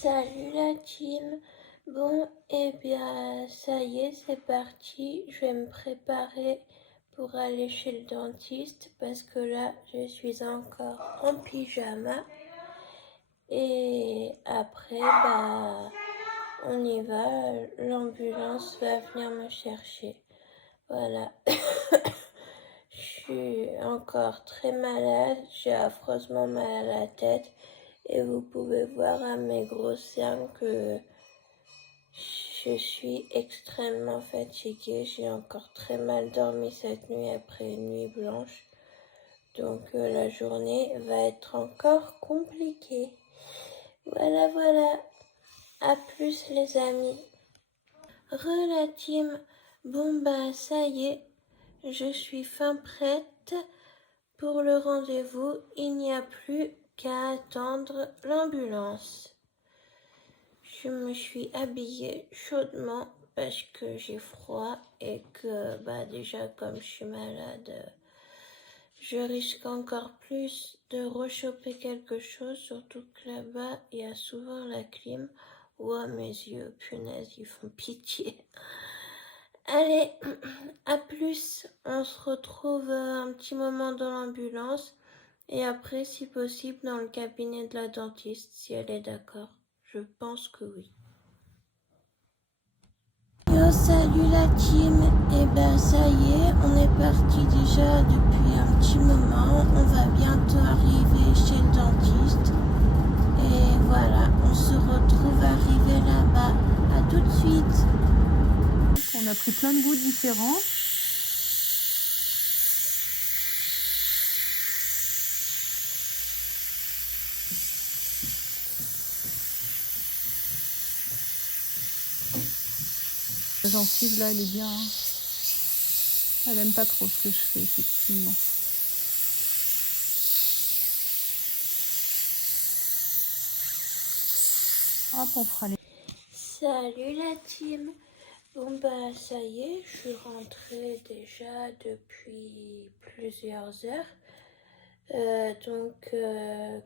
Salut la team. Bon, eh bien, ça y est, c'est parti. Je vais me préparer pour aller chez le dentiste parce que là, je suis encore en pyjama. Et après, on y va. L'ambulance va venir me chercher. Voilà. Je suis encore très malade. J'ai affreusement mal à la tête. Et vous pouvez voir à mes gros cernes que je suis extrêmement fatiguée. J'ai encore très mal dormi cette nuit après une nuit blanche. Donc la journée va être encore compliquée. Voilà, voilà. À plus les amis. Relative. Bon ça y est. Je suis fin prête pour le rendez-vous. Il n'y a plus qu'à attendre l'ambulance. Je me suis habillée chaudement parce que j'ai froid et que déjà comme je suis malade, je risque encore plus de rechoper quelque chose, surtout que là-bas il y a souvent la clim. Oh mes yeux, punaise, ils font pitié. Allez, à plus, on se retrouve un petit moment dans l'ambulance et après si possible dans le cabinet de la dentiste si elle est d'accord. Je pense que oui. Yo, salut la team, et ça y est, on est parti déjà depuis un petit moment, on va bientôt arriver chez le dentiste et voilà, on se retrouve arrivé là-bas. À tout de suite. On a pris plein de goûts différents. La gencive là, elle est bien. Elle aime pas trop ce que je fais, effectivement. Hop, on fera les. Salut la team. Bon ça y est, je suis rentrée déjà depuis plusieurs heures.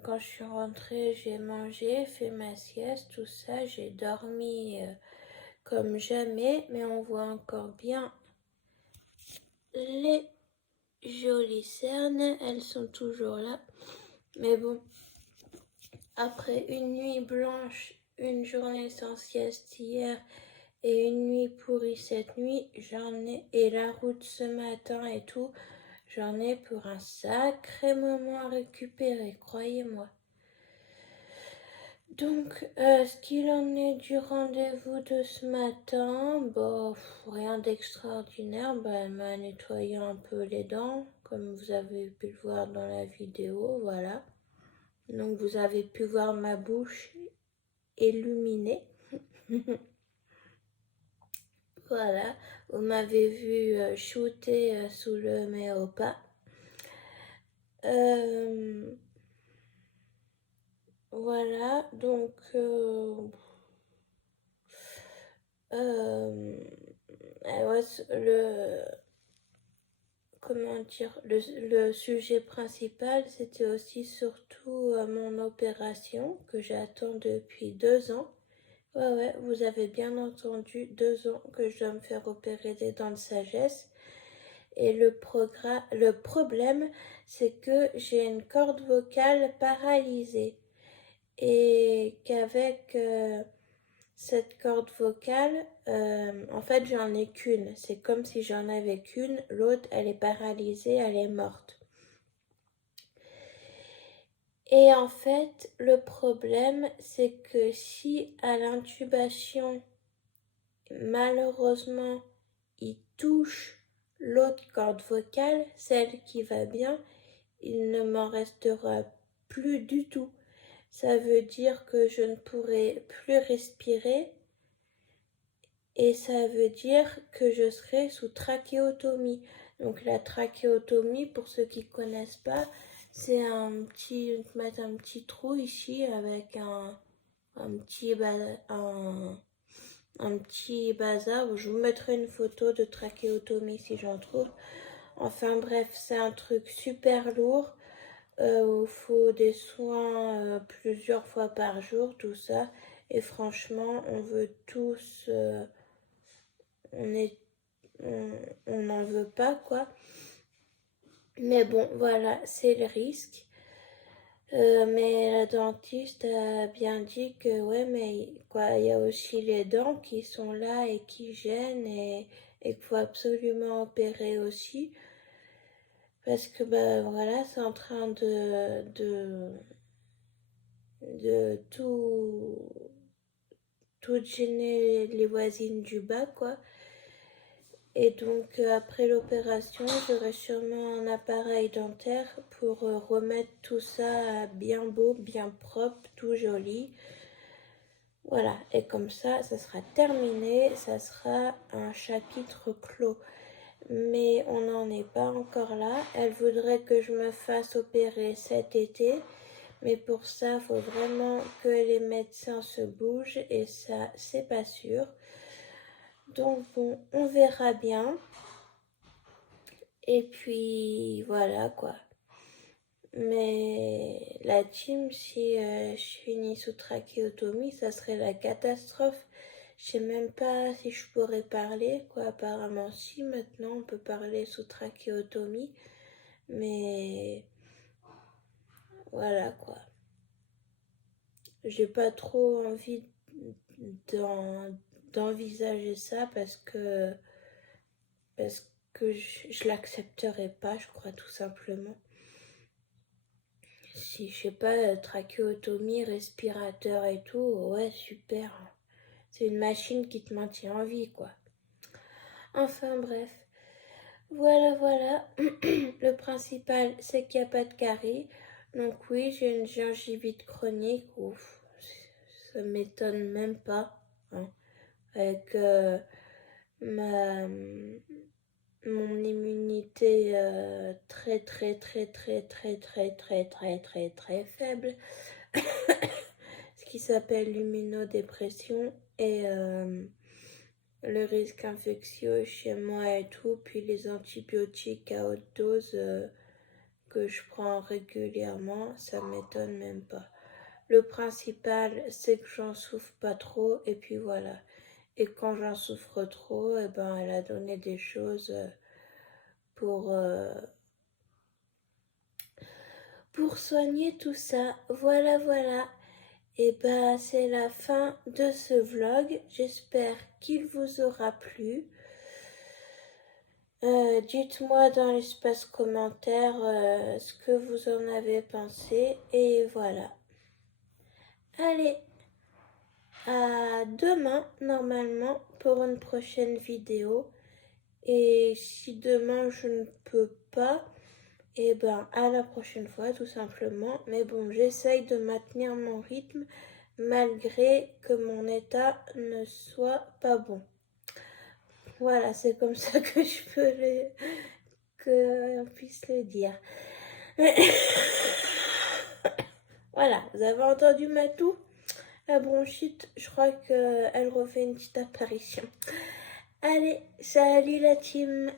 Quand je suis rentrée, j'ai mangé, fait ma sieste, tout ça, j'ai dormi comme jamais, mais on voit encore bien les jolies cernes, elles sont toujours là. Mais bon, après une nuit blanche, une journée sans sieste hier et une nuit pourrie cette nuit, et la route ce matin et tout, j'en ai pour un sacré moment à récupérer, croyez-moi. Donc, ce qu'il en est du rendez-vous de ce matin, rien d'extraordinaire. Elle m'a nettoyé un peu les dents, comme vous avez pu le voir dans la vidéo, voilà. Donc, vous avez pu voir ma bouche illuminée. Voilà, vous m'avez vu shooter sous le méopa. Voilà, donc le sujet principal, c'était aussi surtout mon opération que j'attends depuis 2 ans. Ouais, vous avez bien entendu, 2 ans que je dois me faire opérer des dents de sagesse. Et le problème, c'est que j'ai une corde vocale paralysée. Et qu'avec cette corde vocale, en fait, j'en ai qu'une. C'est comme si j'en avais qu'une. L'autre, elle est paralysée, elle est morte. Et en fait, le problème, c'est que si à l'intubation, malheureusement, il touche l'autre corde vocale, celle qui va bien, il ne m'en restera plus du tout. Ça veut dire que je ne pourrai plus respirer et ça veut dire que je serai sous trachéotomie. Donc la trachéotomie, pour ceux qui ne connaissent pas, c'est mettre un petit trou ici avec un petit bazar. Je vous mettrai une photo de trachéotomie si j'en trouve. Enfin bref, c'est un truc super lourd où il faut des soins plusieurs fois par jour, tout ça. Et franchement, on veut tous, on n'en veut pas, quoi. Mais bon, voilà, c'est le risque. Mais la dentiste a bien dit que ouais, mais quoi, il y a aussi les dents qui sont là et qui gênent et qu'il faut absolument opérer aussi. Parce que bah voilà, c'est en train de tout gêner les voisines du bas, quoi. Et donc après l'opération, j'aurai sûrement un appareil dentaire pour remettre tout ça bien beau, bien propre, tout joli. Voilà, et comme ça sera terminé, ça sera un chapitre clos. Mais on n'en est pas encore là. Elle voudrait que je me fasse opérer cet été. Mais pour ça, il faut vraiment que les médecins se bougent et ça, c'est pas sûr. Donc bon, on verra bien. Et puis voilà quoi. Mais la team, si je finis sous trachéotomie, ça serait la catastrophe. Je sais même pas si je pourrais parler, quoi. Apparemment, si, maintenant on peut parler sous trachéotomie. Mais voilà quoi. J'ai pas trop envie d'envisager ça parce que je l'accepterai pas, je crois, tout simplement. Si, je sais pas, trachéotomie, respirateur et tout, ouais, super. C'est une machine qui te maintient en vie, quoi. Enfin, bref. Voilà, voilà. Le principal, c'est qu'il n'y a pas de carie. Donc oui, j'ai une gingivite chronique. Ouf, ça m'étonne même pas. Hein. Avec mon immunité très très très très très très très très très très faible, ce qui s'appelle l'immunodépression et le risque infectieux chez moi et tout, puis les antibiotiques à haute dose que je prends régulièrement, ça m'étonne même pas. Le principal, c'est que j'en souffre pas trop et puis voilà. Et quand j'en souffre trop, eh ben, elle a donné des choses pour soigner tout ça. Voilà, voilà. Et ben, c'est la fin de ce vlog. J'espère qu'il vous aura plu. Dites-moi dans l'espace commentaire ce que vous en avez pensé. Et voilà. Allez, à demain, normalement, pour une prochaine vidéo. Et si demain je ne peux pas, et ben à la prochaine fois tout simplement. Mais bon, j'essaye de maintenir mon rythme malgré que mon état ne soit pas bon. Voilà, c'est comme ça que je peux qu'on puisse le dire. Voilà, vous avez entendu ma toux? La bronchite, je crois qu'elle refait une petite apparition. Allez, salut la team!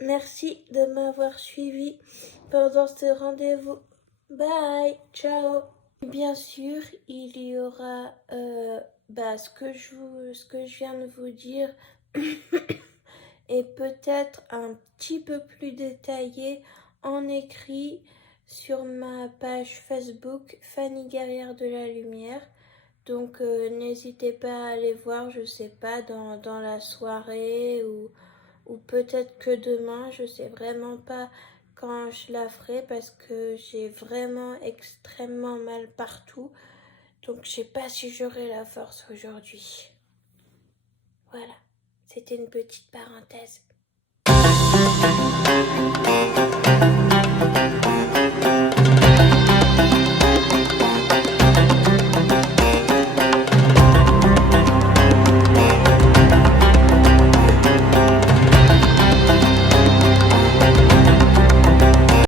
Merci de m'avoir suivi pendant ce rendez-vous. Bye, ciao. Bien sûr, il y aura ce que je viens de vous dire et peut-être un petit peu plus détaillé en écrit sur ma page Facebook Fanny Guerrière de la Lumière. Donc n'hésitez pas à aller voir, je sais pas, dans la soirée ou peut-être que demain, je sais vraiment pas quand je la ferai parce que j'ai vraiment extrêmement mal partout. Donc je sais pas si j'aurai la force aujourd'hui. Voilà, c'était une petite parenthèse.